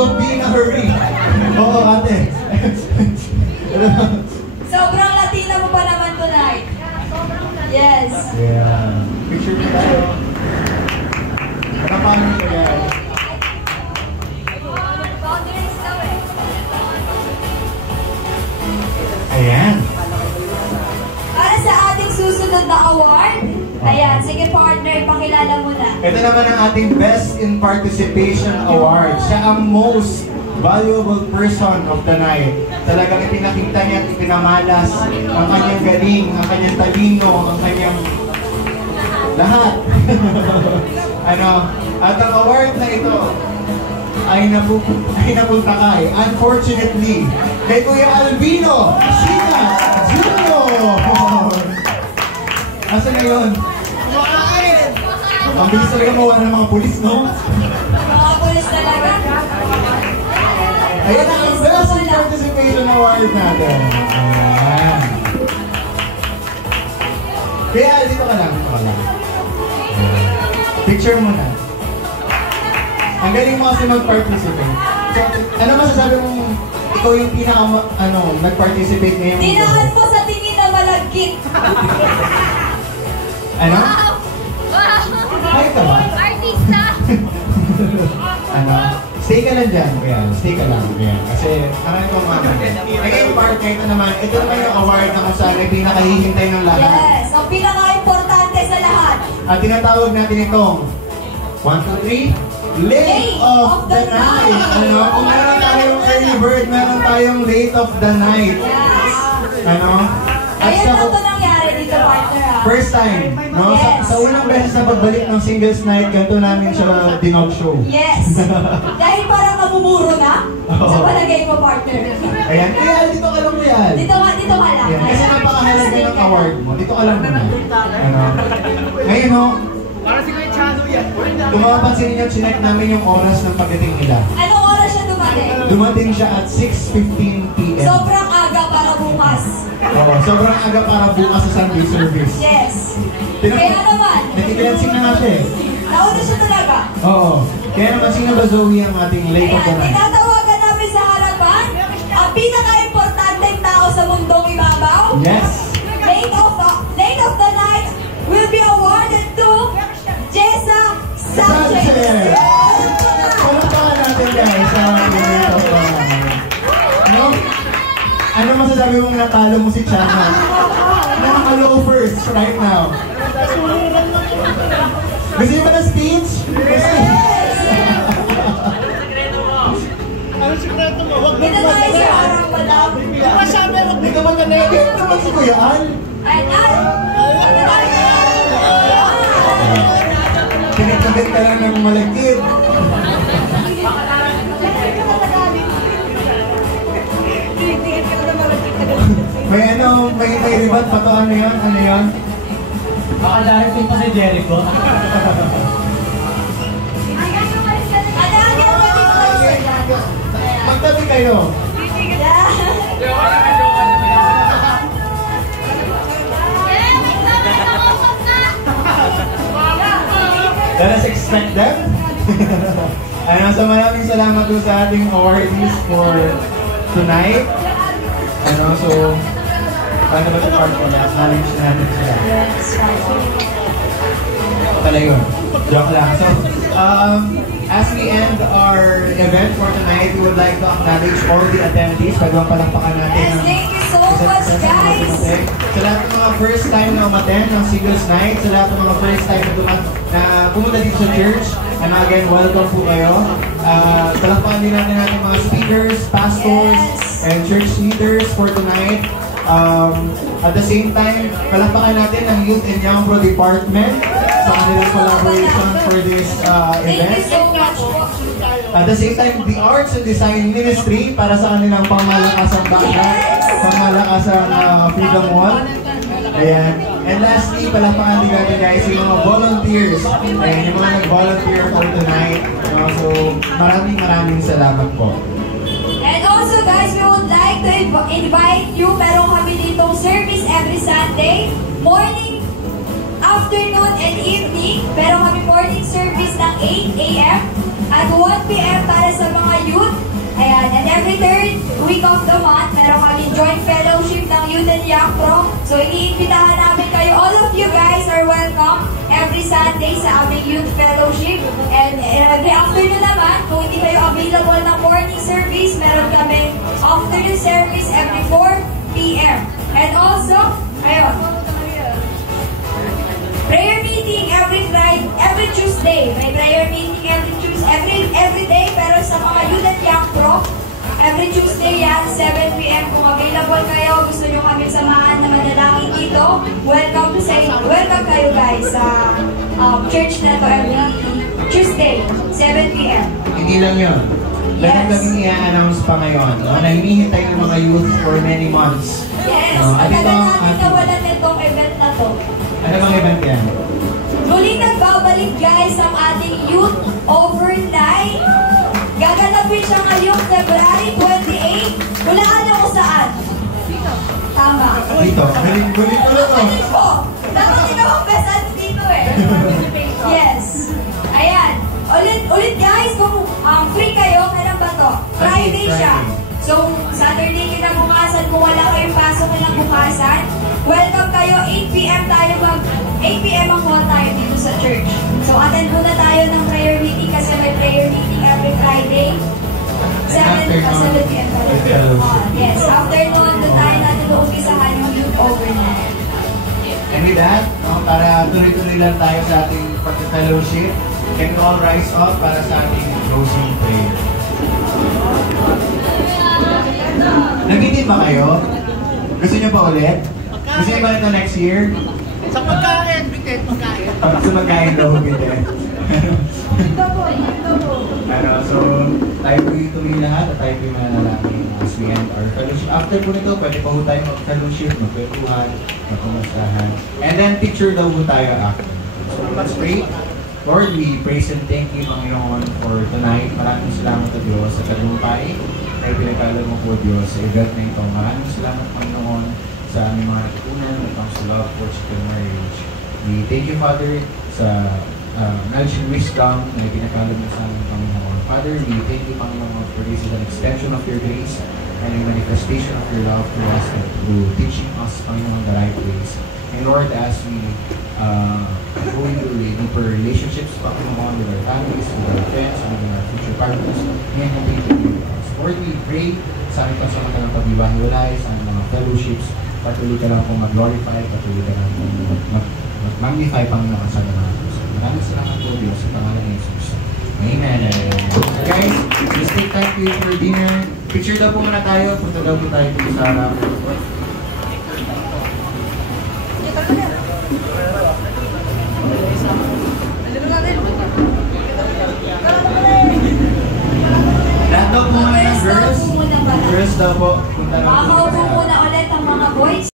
don't be in a hurry. Oo, ate. Sobrang Latina mo pa naman tonight. Yes. Yeah. Picture mo tayo. Paano siya yan? Ayan. Para sa ating susunod na award, ayan, sige partner, pakilala mo na. Ito naman ang ating Best in Participation Award. Siya ang most valuable person of the night. Talagang ipinakita niya at ipinamalas ang kanyang galing, ang kanyang talino, ang kanyang lahat. At ang award na ito ay napunta kay, unfortunately, kay Kuya Albino Sina Jr. Asa na yun? Ang bilis talaga mawa ng mga pulis, no? Mga pulis talaga. Ayan ang Best in Participation Award natin. Ayan. Kaya dito ka lang. Picture mo na. Ang galing mo kasi mag-participate. So, ano masasabi mong ikaw yung nag-participate ngayong Dinaan mo sa tingin na malagkit. Ano? Wow! Ay ka ba? Artista! Stay ka lang dyan. Kaya, stay ka lang. Kaya, kasi, itong ngayong part na ito naman yung award na kung saan ay pinakahihintay ng lahat. Yes, ang pinaka-importante sa lahat. At tinatawag natin itong 1, 2, 3, Late of the Night. Kung meron tayong early bird, meron tayong late of the night. Yes. At Ayan na ito nangyari dito, partner. first time, no? Yes. Sa unang beses na pagbalik ng singles night, ganito namin siya dinog show. Yes. Dahil parang mamumuro na sa palagay mo, partner. Ayan, kaya dito ka lang yan. Dito ka lang. Ayan, kasi napakahalaga ng award mo. Dito ka lang muna. Ngayon, no? Para si Kuya Chano yan. Kung mapapansin ninyo, chinek namin yung oras ng pagdating nila. Anong oras siya dumating? Dumating siya at 6:15 p.m. Sobrang aga para bukas. Oo, sobrang aga para bukas sa Sunday service. Yes. Kaya naman. Nakikilansing na natin. Nauna siya talaga. Oo. Kaya naman, sino ba Zoe ang ating late of the Ayan, night? tinatawagan namin sa harapan ang pinaka-importanteng tao sa mundong ibabaw. Yes. Late of the night will be awarded to Jessa Sanchez. Palakpakan natin guys sa late of the night. Ano masasabi mong natalo mo si Chana? Nakaka-loafers right now. Gusto niyo ba na speech? Ano sikreto mo? Huwag mo Dito tayo sa harap, madam. masabi. Hindi ka ba ganito? Ito naman si Kuya Al. Pinagkabit ka lang ng malagkit. May ribat pa to. Ano yun? Ano yun? Baka darating pa si Jericho. Magtabi kayo. Let us expect them. So maraming salamat po sa ating awardees for tonight. So paano ba ito part ko na? Acknowledge natin sila. Pala yun. Joke lang. So, as we end our event for tonight, we would like to acknowledge all the attendees. Pagpapalakpakan natin. Yes, thank you so much, guys. Sa lahat ng mga first time na umattend ng Singles Night, sa lahat ng mga first time na pumunta dito sa church, and again, welcome po kayo. Palakpakan din natin mga speakers, pastors, and church leaders for tonight. At the same time, palakpakan natin ang Youth and Young Pro Department sa kanilang collaboration for this event. Thank you so much. At the same time, the Arts and Design Ministry para sa kanilang pangmalakasang bakla, pangmalakasang Freedom Wall. Ayan. And lastly, palakpakan din natin guys yung mga volunteers. Ayan, yung mga nag-volunteer for tonight. So, maraming salamat po. And also guys, we would like to invite you. Meron kami ditong service every Sunday, morning, afternoon, and evening. Meron kami morning service ng 8 a.m. at 1 p.m. para sa mga youth. Ayan, and every third week of the month, meron kami joint fellowship ng Youth and Young Pro. So, iniimbitahan namin kayo. All of you guys are welcome every Sunday sa aming youth fellowship. And every afternoon naman, kung hindi kayo available ng morning service, meron kami afternoon service every 4 p.m. And also, ayun, prayer meeting every Tuesday. May prayer meeting every day, pero sa mga Youth and Young Pro, every Tuesday yan, 7 p.m. Kung available kayo, gusto nyo kami samahan na manalangin dito, welcome kayo guys sa church na to every Tuesday, 7 p.m. Hindi lang yun. Meron kaming i-announce pa ngayon, no, na hinihintay ng mga youth for many months. Yes, No, matagal natin nawalan nitong event na to. Ano bang event yan? Muling nagbabalik guys ang ating Youth Overnight. Gaganapin siya ngayong February 28. Hulaan niyo kung saan. Tama. Dito. Galing ko lang. Galing ko. Dapat ikaw ang best at dito eh. Yes. Ayan. Ulit guys, kung free kayo, kailan ba to? Friday siya. So, Saturday kinabukasan, kung wala kayong pasok kinabukasan, welcome kayo, 8 p.m. tayo 8 p.m. ang call tayo dito sa church. So, attend muna tayo ng prayer meeting kasi may prayer meeting every Friday. 7 p.m. Yes, after noon, doon tayo natin umpisahan yung youth overnight. And with that, para tuloy-tuloy lang tayo sa ating pag-fellowship, can you all rise up para sa ating closing prayer? Nag-meeting ba kayo? Gusto niyo pa ulit? Gusto niyo ba ito next year? Sa pagkain, bitin, pagkain. Sa magkain daw, bitin. So, tayo po tuloy lahat at tayo po yung mananalangin as we end our fellowship. After po nito, pwede pa po tayo mag-fellowship, magkwentuhan, magkumustahan. And then, picture daw po tayo after. So, let's pray. Lord, we praise and thank you, Panginoon, for tonight. Maraming salamat sa Diyos sa tagumpay na ipinagkaloob mo po, Diyos, sa event na ito. Maraming salamat, Panginoon, sa aming mga natutunan when it comes to love, courtship, and marriage. We thank you, Father, sa knowledge and wisdom na ipinagkaloob mo sa aming Panginoon. Father, we thank you, Panginoon, for this is an extension of your grace and a manifestation of your love to us and through teaching us, Panginoon, the right ways. And Lord, as we go into deeper relationships, Panginoon, with our families, with our friends, with our future partners, and continue to be with us. Lord, we pray sa aming pasamatalang pagbibahiwalay, sa aming mga fellowships, patuloy ka lang pong mag-glorify, patuloy ka lang pong mag-magnify, Panginoon, sa mga puso. Maraming salamat po, Diyos, sa pangalan ni Jesus. Amen. Guys, just take time to for dinner. Picture daw po muna tayo, punta daw po tayo dito sa harap. Lahat daw po muna ng girls. Girls daw po. Punta daw po